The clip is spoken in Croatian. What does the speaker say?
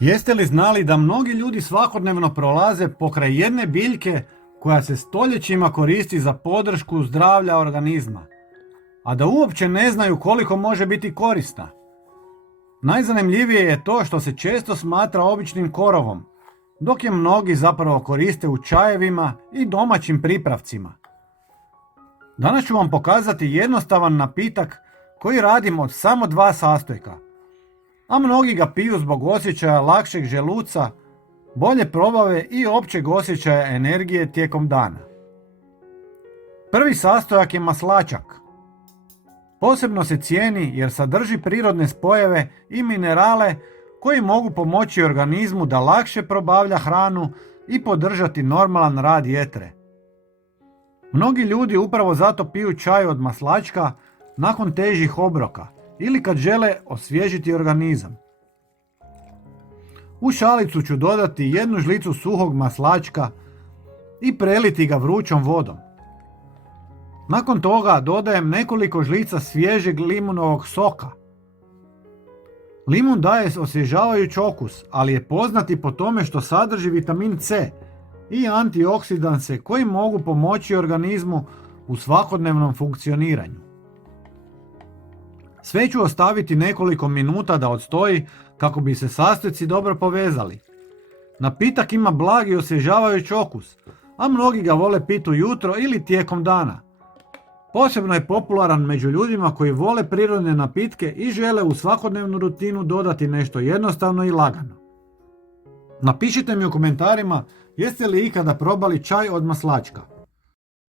Jeste li znali da mnogi ljudi svakodnevno prolaze pokraj jedne biljke koja se stoljećima koristi za podršku zdravlja organizma, a da uopće ne znaju koliko može biti korisna? Najzanimljivije je to što se često smatra običnim korovom, dok je mnogi zapravo koriste u čajevima i domaćim pripravcima. Danas ću vam pokazati jednostavan napitak koji radim od samo 2 sastojka, a mnogi ga piju zbog osjećaja lakšeg želuca, bolje probave i općeg osjećaja energije tijekom dana. Prvi sastojak je maslačak. Posebno se cijeni jer sadrži prirodne spojeve i minerale koji mogu pomoći organizmu da lakše probavlja hranu i podržati normalan rad jetre. Mnogi ljudi upravo zato piju čaj od maslačka nakon težih obroka ili kad žele osvježiti organizam. U šalicu ću dodati 1 žlicu suhog maslačka i preliti ga vrućom vodom. Nakon toga dodajem nekoliko žlica svježeg limunovog soka. Limun daje osvježavajući okus, ali je poznat i po tome što sadrži vitamin C i antioksidanse koji mogu pomoći organizmu u svakodnevnom funkcioniranju. Sve ću ostaviti nekoliko minuta da odstoji kako bi se sastojci dobro povezali. Napitak ima blagi osvježavajući okus, a mnogi ga vole piti ujutro ili tijekom dana. Posebno je popularan među ljudima koji vole prirodne napitke i žele u svakodnevnu rutinu dodati nešto jednostavno i lagano. Napišite mi u komentarima jeste li ikada probali čaj od maslačka.